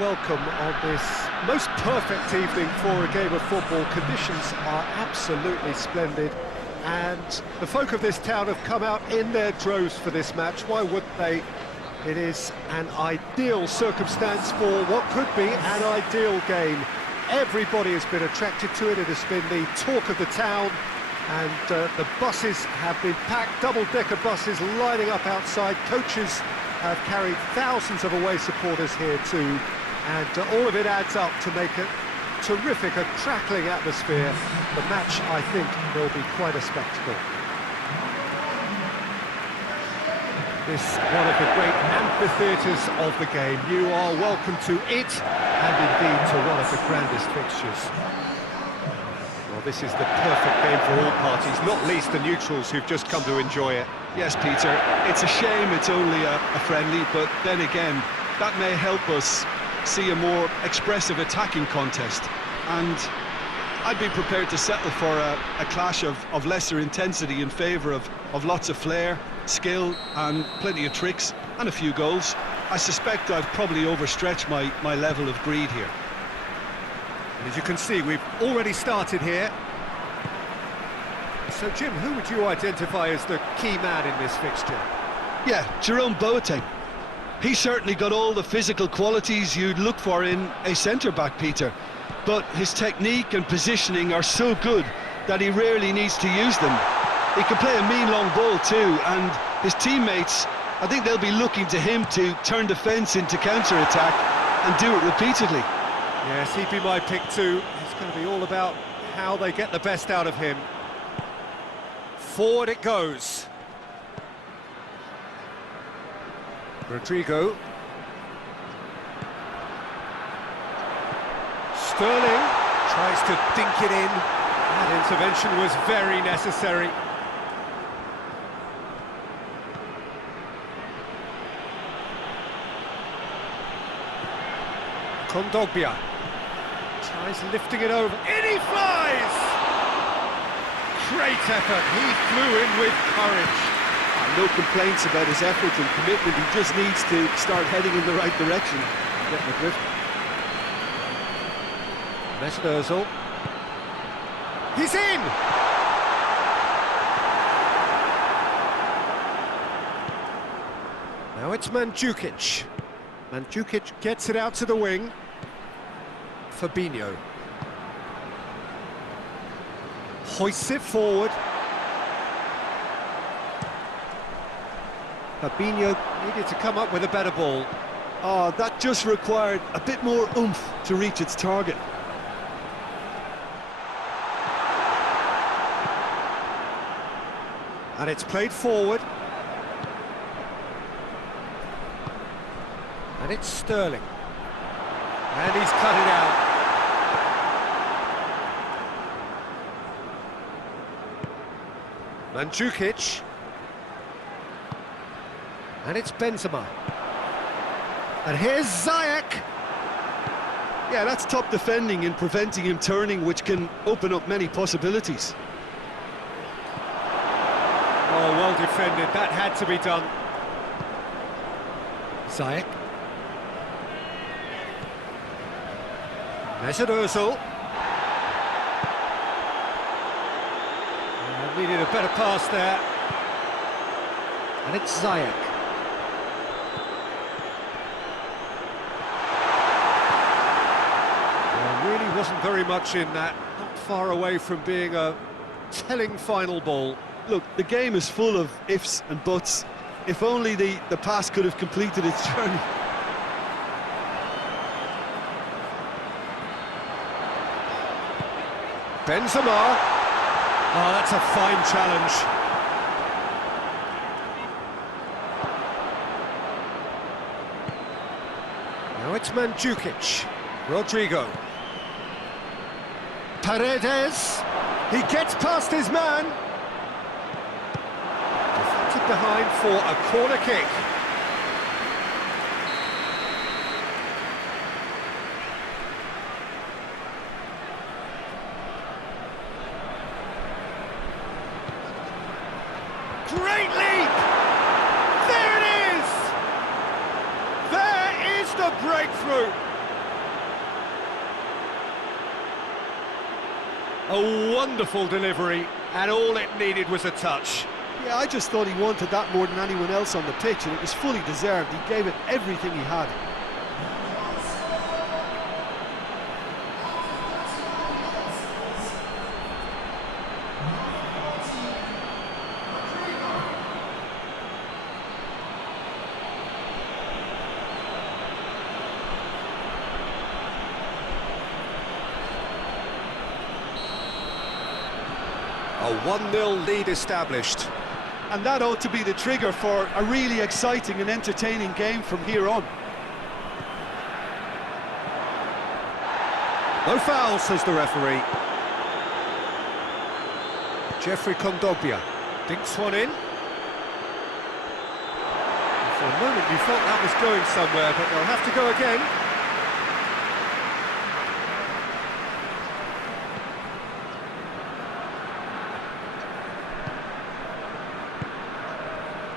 welcome on this most perfect evening for a game of football. Conditions are absolutely splendid, and the folk of this town have come out in their droves for this match. Why wouldn't they? It is an ideal circumstance for what could be an ideal game. Everybody has been attracted to it. It has been the talk of the town, and the buses have been packed, double-decker buses lining up outside. Coaches have carried thousands of away supporters here too, and all of it adds up to make a terrific, a crackling atmosphere. The match, I think, will be quite a spectacle. This one of the great amphitheatres of the game. You are welcome to it, and indeed to one of the grandest fixtures. Well, this is the perfect game for all parties, not least the neutrals who've just come to enjoy it. Yes, Peter, it's a shame it's only a friendly, but then again, that may help us see a more expressive attacking contest. And I'd be prepared to settle for a clash of lesser intensity in favour of lots of flair, skill, and plenty of tricks, and a few goals. I suspect I've probably overstretched my level of greed here. And as you can see, we've already started here. So, Jim, who would you identify as the key man in this fixture? Yeah, Jerome Boateng. He's certainly got all the physical qualities you'd look for in a centre-back, Peter. But his technique and positioning are so good that he rarely needs to use them. He can play a mean long ball too, and his teammates, I think they'll be looking to him to turn defence into counter-attack and do it repeatedly. Yes, he'd be my pick too. It's going to be all about how they get the best out of him. Forward it goes. Rodrigo. Sterling tries to dink it in. That intervention was very necessary. Kondogbia tries lifting it over. In he flies! Great effort, he flew in with courage. No complaints about his effort and commitment. He just needs to start heading in the right direction. Getting a drift. Mesut Ozil. He's in! Now it's Mandzukic. Mandzukic gets it out to the wing. Fabinho. Hoists it forward. Fabinho needed to come up with a better ball. Oh, that just required a bit more oomph to reach its target. And it's played forward. And it's Sterling. And he's cut it out. Mandzukic. And it's Benzema. And here's Ziyech. Yeah, that's top defending and preventing him turning, which can open up many possibilities. Oh, well defended. That had to be done. Ziyech. Mesut Ozil. Needed a better pass there. And it's Ziyech. There really wasn't very much in that. Not far away from being a telling final ball. Look, the game is full of ifs and buts. If only the pass could have completed its journey. Benzema. Oh, that's a fine challenge. Now it's Mandzukic. Rodrigo. Paredes. He gets past his man. Deflected behind for a corner kick. Great leap! There it is! There is the breakthrough! A wonderful delivery, and all it needed was a touch. Yeah, I just thought he wanted that more than anyone else on the pitch, and it was fully deserved. He gave it everything he had. A 1-0 lead established. And that ought to be the trigger for a really exciting and entertaining game from here on. No foul, says the referee. Jeffrey Kondogbia dinks one in. For a moment you thought that was going somewhere, but they'll have to go again.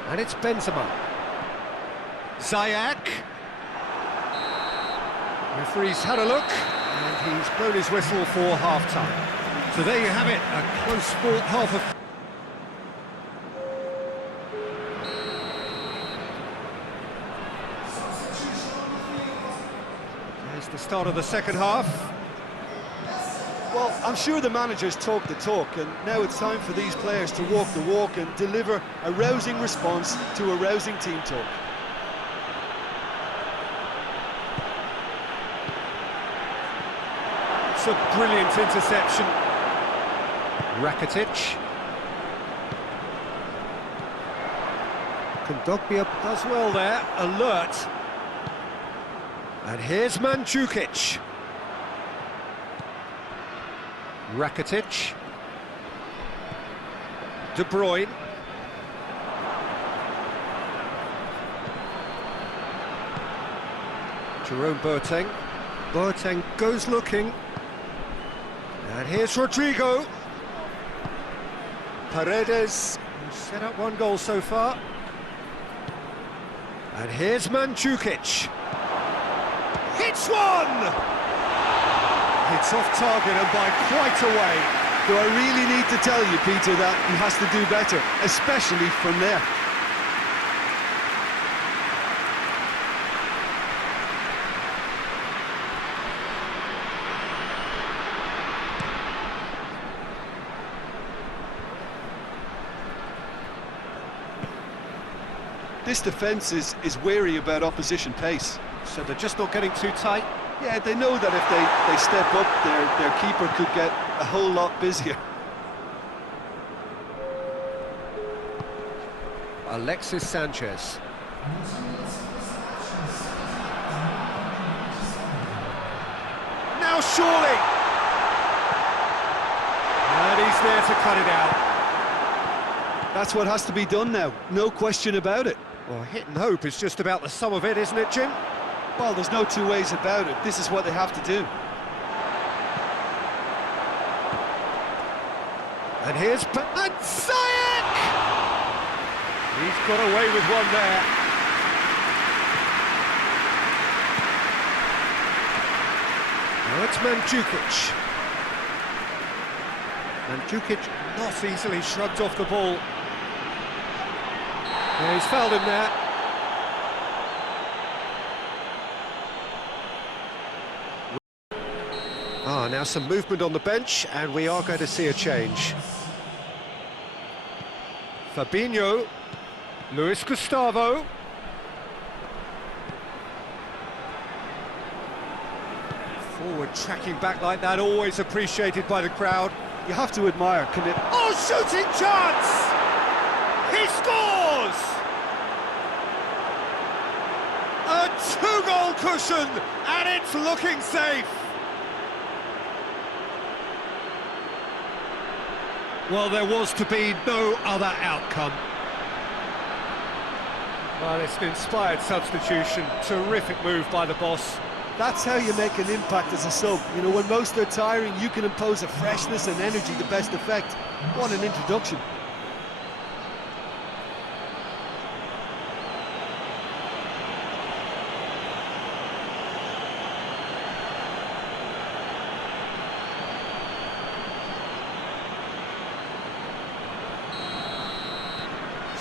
And it's Benzema. Ziyech. Referee's had a look, and he's blown his whistle for half-time. So there you have it, a close-fought half of... There's the start of the second half. Well, I'm sure the managers talk the talk, and now it's time for these players to walk the walk and deliver a rousing response to a rousing team talk. It's a brilliant interception. Rakitic. Kondogbia does well there, alert. And here's Mandzukic. Rakitic. De Bruyne. Jerome Boateng. Boateng goes looking. And here's Rodrigo. Paredes, who's set up one goal so far. And here's Mandzukic. Hits one! It's off target and by quite a way. Do I really need to tell you, Peter, that he has to do better, especially from there? This defence is wary about opposition pace. So they're just not getting too tight. Yeah, they know that if they step up, their keeper could get a whole lot busier. Alexis Sanchez. Now surely! And he's there to cut it out. That's what has to be done now, no question about it. Well, hit and hope is just about the sum of it, isn't it, Jim? Well, there's no two ways about it. This is what they have to do. And here's... And Ziyech! He's got away with one there. Now it's Mandzukic. Mandzukic not easily shrugged off the ball. Yeah, he's fouled him there. Now some movement on the bench, and we are going to see a change. Fabinho, Luis Gustavo. Forward tracking back like that, always appreciated by the crowd. You have to admire commitment. Oh, shooting chance! He scores! A two-goal cushion, and it's looking safe. Well, there was to be no other outcome. Well, it's an inspired substitution. Terrific move by the boss. That's how you make an impact as a sub. You know, when most are tiring, you can impose a freshness and energy to best effect. What an introduction.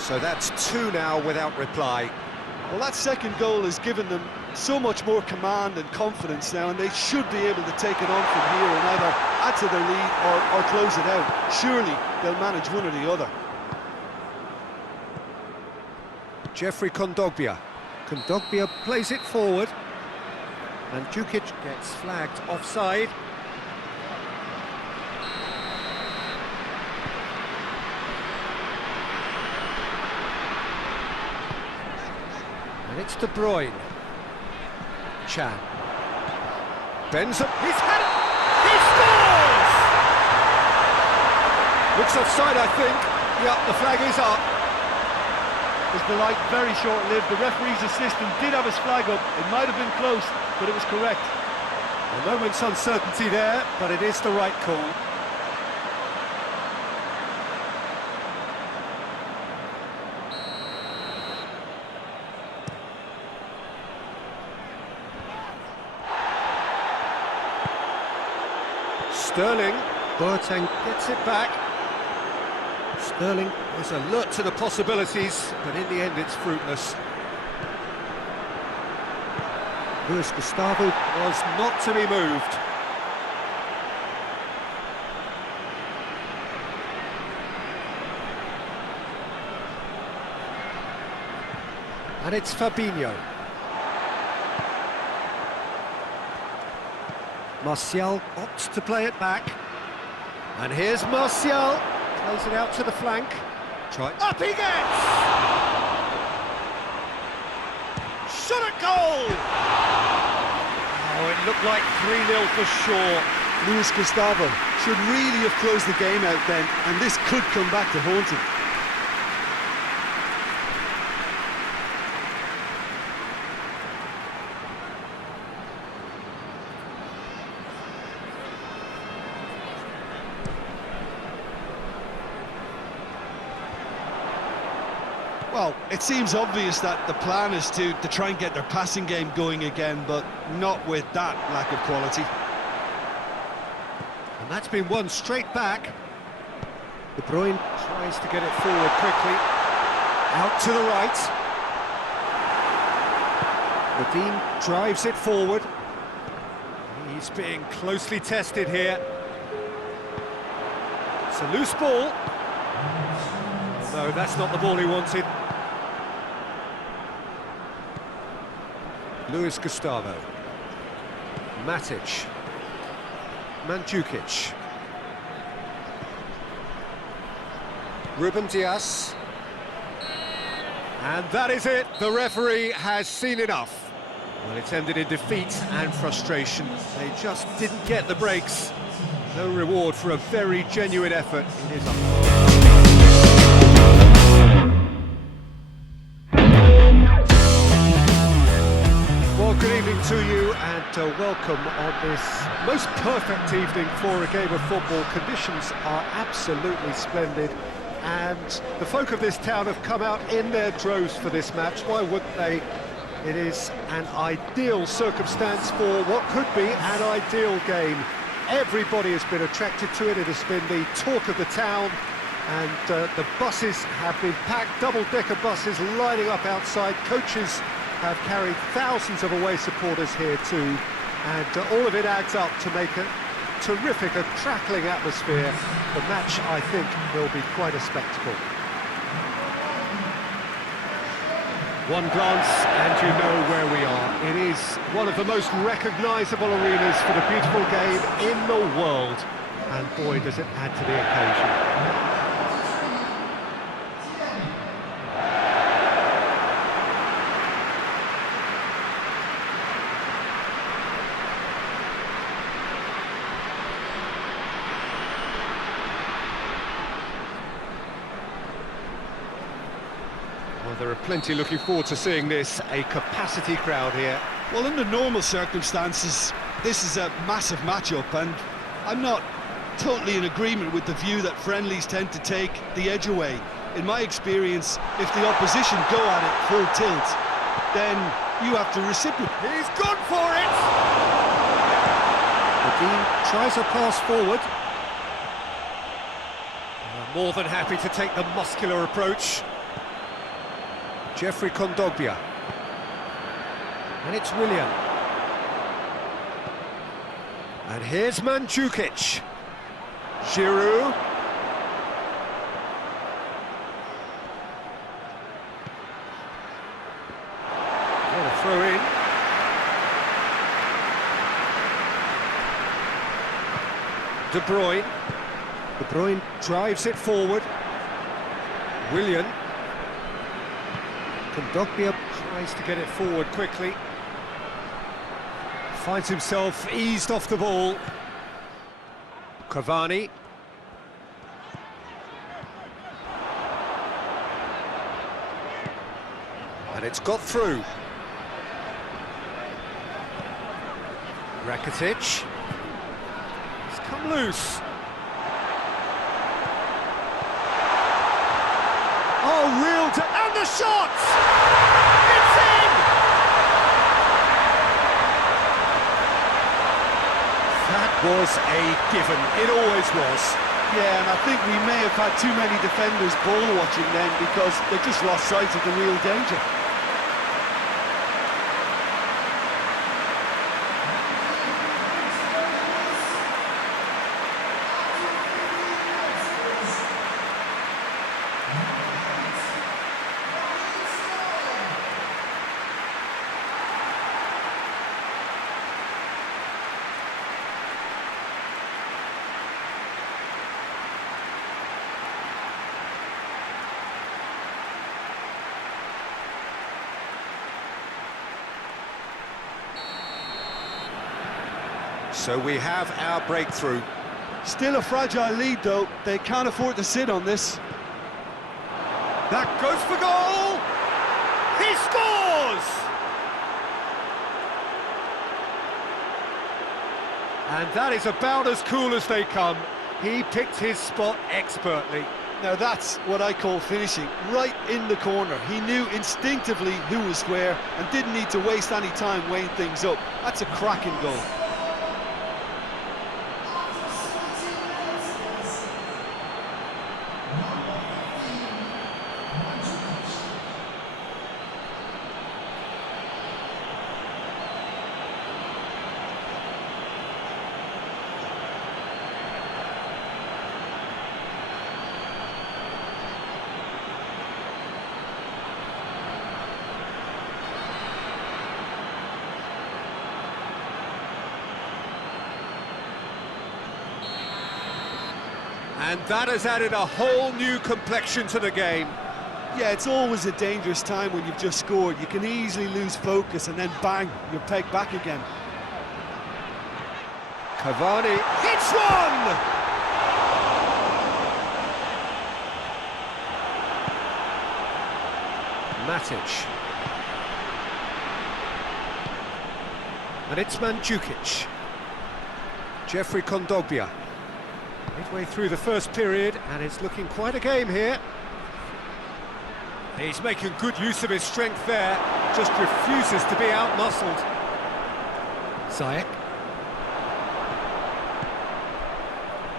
So that's two now without reply. Well, that second goal has given them so much more command and confidence now, and they should be able to take it on from here and either add to their lead or close it out. Surely they'll manage one or the other. Jeffrey Kondogbia. Kondogbia plays it forward. And Djukic gets flagged offside. And it's De Bruyne. Chan. Bends up. He's had it! He scores! Looks offside, I think. Yeah, the flag is up. Was the light very short-lived? The referee's assistant did have his flag up. It might have been close, but it was correct. A moment's uncertainty there, but it is the right call. Sterling. Boateng gets it back. Sterling is alert to the possibilities, but in the end it's fruitless. Luis Gustavo was not to be moved. And it's Fabinho. Martial opts to play it back. And here's Martial. Plays it out to the flank. Try. Up he gets! Shot at goal! Oh, it looked like 3-0 for sure. Luis Gustavo should really have closed the game out then, and this could come back to haunt him. Well, it seems obvious that the plan is to try and get their passing game going again, but not with that lack of quality. And that's been won straight back. De Bruyne tries to get it forward quickly. Out to the right. Redeem drives it forward. He's being closely tested here. It's a loose ball. No, that's not the ball he wanted. Luis Gustavo. Matic. Mandzukic. Ruben Dias. And that is it. The referee has seen enough. Well, it's ended in defeat and frustration. They just didn't get the breaks. No reward for a very genuine effort. It is a... Good evening to you and welcome on this most perfect evening for a game of football. Conditions are absolutely splendid and the folk of this town have come out in their droves for this match. Why wouldn't they? It is an ideal circumstance for what could be an ideal game. Everybody has been attracted to it. It has been the talk of the town and the buses have been packed, double-decker buses lining up outside. Coaches have carried thousands of away supporters here too, and all of it adds up to make a terrific, a crackling atmosphere. The match, I think, will be quite a spectacle. One glance and you know where we are. It is one of the most recognisable arenas for the beautiful game in the world, and boy does it add to the occasion. Well, there are plenty looking forward to seeing this, a capacity crowd here. Well, under normal circumstances, this is a massive matchup, and I'm not totally in agreement with the view that friendlies tend to take the edge away. In my experience, if the opposition go at it full tilt, then you have to reciprocate. He's gone for it! Redeem tries a pass forward. More than happy to take the muscular approach. Jeffrey Kondogbia. And it's Willian. And here's Mandzukic. Giroud. What a throw in. De Bruyne. De Bruyne drives it forward. Willian. Kondogbia tries to get it forward quickly. Finds himself eased off the ball. Cavani. And it's got through. Rakitic. It's come loose. Oh, and the shot! It's in! That was a given, it always was. Yeah, and I think we may have had too many defenders ball watching then because they just lost sight of the real danger. So we have our breakthrough. Still a fragile lead though, they can't afford to sit on this. That goes for goal! He scores! And that is about as cool as they come. He picked his spot expertly. Now that's what I call finishing, right in the corner. He knew instinctively who was where and didn't need to waste any time weighing things up. That's a cracking goal. And that has added a whole new complexion to the game. Yeah, it's always a dangerous time when you've just scored. You can easily lose focus and then bang, you're pegged back again. Cavani hits one! Matic. And it's Mandzukic. Jeffrey Kondogbia. Midway through the first period, and it's looking quite a game here. He's making good use of his strength there, just refuses to be out-muscled. Ziyech.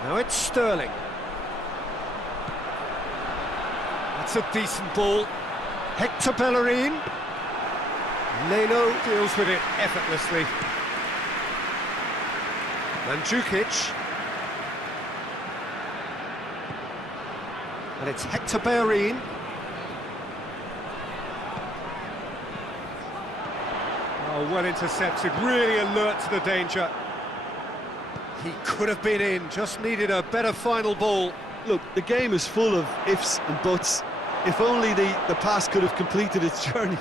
Now it's Sterling. That's a decent ball. Hector Bellerin. Leno deals with it effortlessly. Mandzukic. And it's Hector Bellerin. Oh, well intercepted, really alert to the danger. He could have been in, just needed a better final ball. Look, the game is full of ifs and buts. If only the pass could have completed its journey.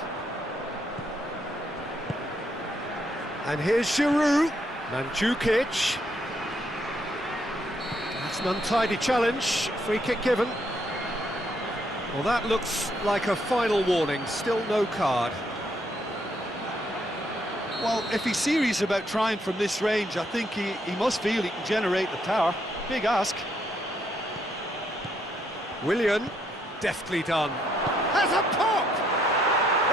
And here's Giroud. Mandzukic. That's an untidy challenge, free kick given. Well, that looks like a final warning, still no card. Well, if he's serious about trying from this range, I think he must feel he can generate the power. Big ask. Willian, deftly done. Has a pop!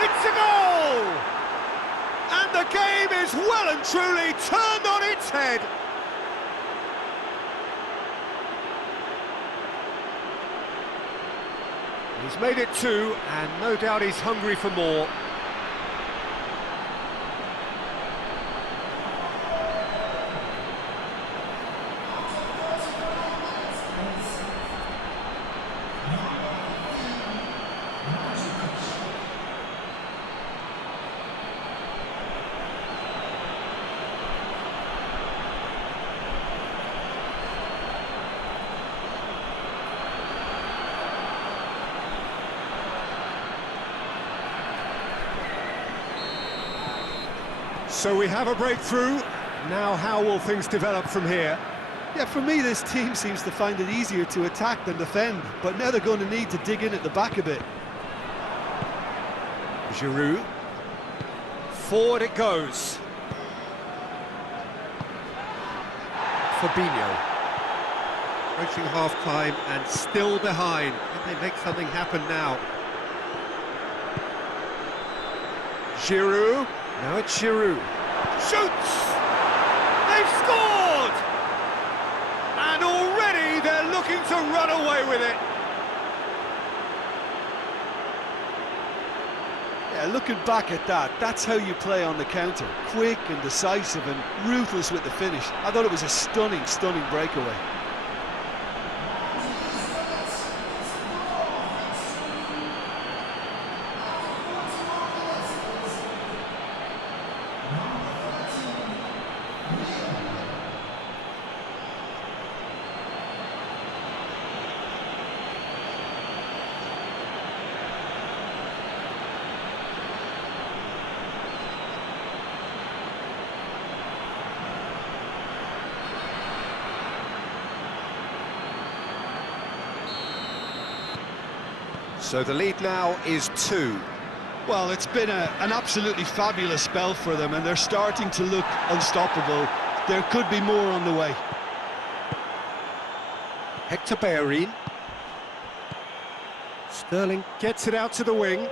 It's a goal! And the game is well and truly turned on its head. He's made it two, and no doubt he's hungry for more. So we have a breakthrough. Now how will things develop from here? Yeah, for me, this team seems to find it easier to attack than defend, but now they're going to need to dig in at the back a bit. Giroud. Forward it goes. Fabinho. Approaching half-time and still behind. Can they make something happen now? Giroud. Now it's Giroud. Shoots! They've scored! And already they're looking to run away with it. Yeah, looking back at that, that's how you play on the counter. Quick and decisive and ruthless with the finish. I thought it was a stunning, stunning breakaway. So the lead now is 2. Well, it's been an absolutely fabulous spell for them, and they're starting to look unstoppable. There could be more on the way. Hector Bellerin. Sterling gets it out to the wing.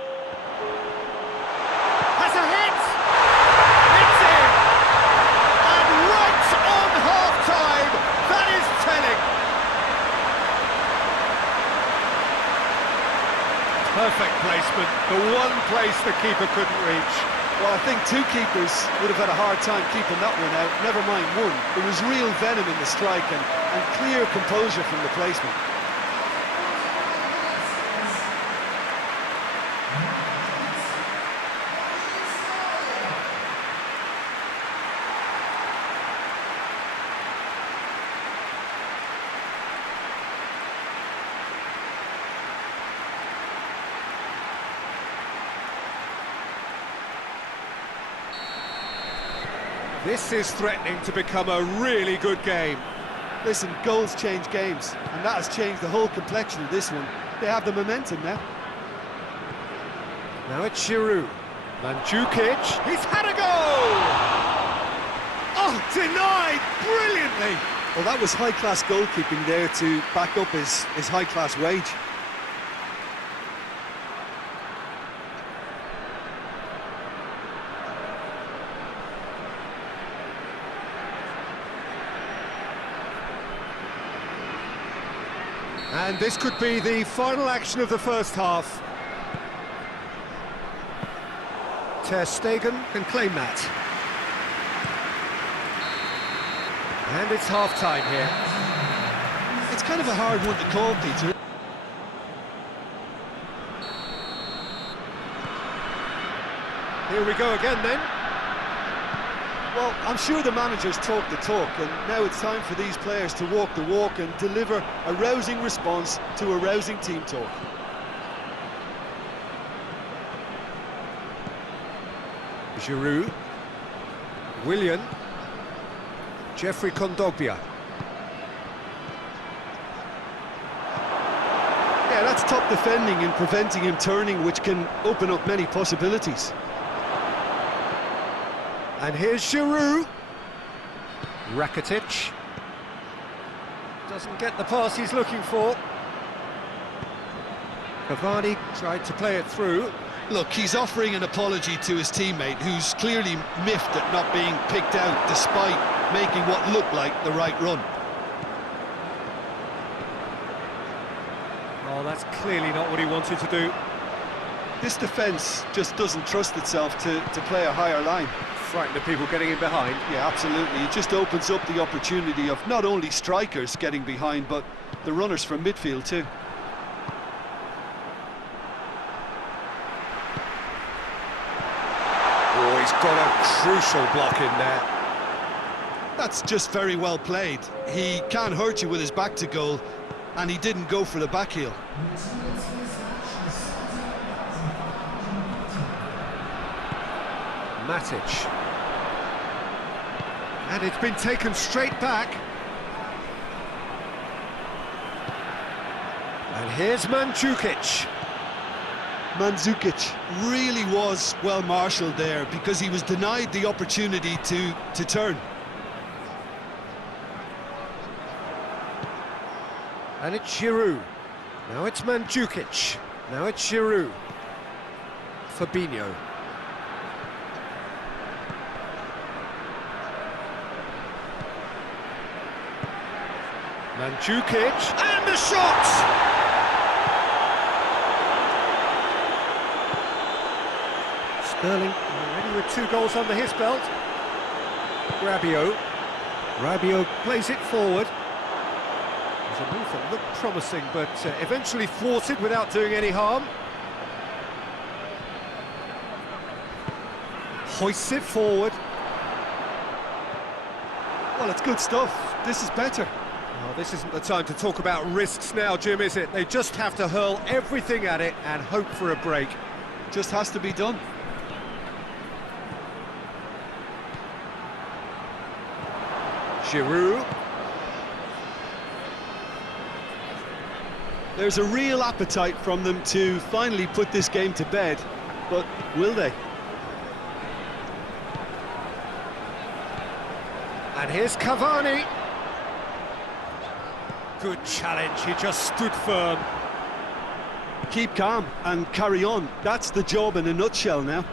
Has a hit! It's in! And right on half-time, that is telling. Perfect placement, the one place the keeper couldn't reach. Well, I think two keepers would have had a hard time keeping that one out, never mind one. There was real venom in the strike and clear composure from the placement. This is threatening to become a really good game. Listen, goals change games, and that has changed the whole complexion of this one. They have the momentum now. Now it's Giroud. Mandzukic, he's had a goal! Oh, denied brilliantly! Well, that was high-class goalkeeping there to back up his high-class wage. And this could be the final action of the first half. Ter Stegen can claim that. And it's half-time here. It's kind of a hard one to call, Peter. Here we go again then. Well, I'm sure the managers talk the talk, and now it's time for these players to walk the walk and deliver a rousing response to a rousing team talk. Giroud. Willian. Jeffrey Kondogbia. Yeah, that's top defending and preventing him turning, which can open up many possibilities. And here's Giroud. Rakitic. Doesn't get the pass he's looking for. Cavani tried to play it through. Look, he's offering an apology to his teammate, who's clearly miffed at not being picked out despite making what looked like the right run. Oh, that's clearly not what he wanted to do. This defence just doesn't trust itself to play a higher line. Frightened of people getting in behind. Yeah, absolutely. It just opens up the opportunity of not only strikers getting behind, but the runners from midfield too. Oh, he's got a crucial block in there. That's just very well played. He can't hurt you with his back to goal, and he didn't go for the back heel. Matic. And it's been taken straight back. And here's Mandzukic. Mandzukic really was well marshalled there because he was denied the opportunity to turn. And it's Giroud. Now it's Mandzukic. Now it's Giroud. Fabinho. Mandzukic, and the shot! Sterling already with 2 goals under his belt. Rabiot plays it forward. It was a move that looked promising, but eventually thwarted without doing any harm. Hoists it forward. Well, it's good stuff. This is better. Oh, this isn't the time to talk about risks now, Jim, is it? They just have to hurl everything at it and hope for a break. Just has to be done. Giroud. There's a real appetite from them to finally put this game to bed, but will they? And here's Cavani. Good challenge, he just stood firm. Keep calm and carry on. That's the job in a nutshell now.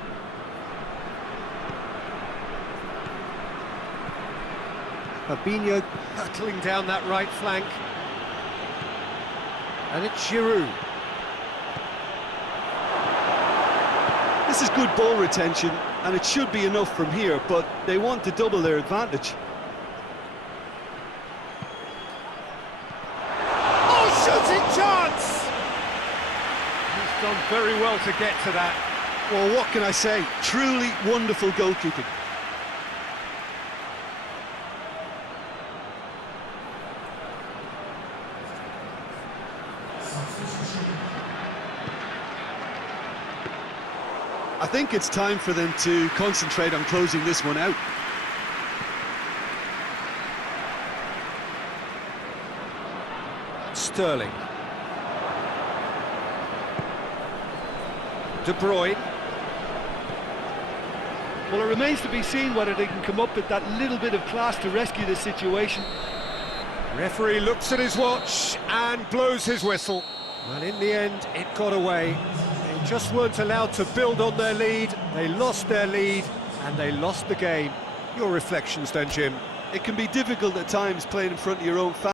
Fabinho hurtling down that right flank. And it's Giroud. This is good ball retention, and it should be enough from here, but they want to double their advantage. Oh, shooting chance! He's done very well to get to that. Well, what can I say? Truly wonderful goalkeeping. I think it's time for them to concentrate on closing this one out. Sterling. De Bruyne. Well, it remains to be seen whether they can come up with that little bit of class to rescue the situation. Referee looks at his watch and blows his whistle. Well, in the end, it got away. They just weren't allowed to build on their lead. They lost their lead and they lost the game. Your reflections then, Jim? It can be difficult at times playing in front of your own fans.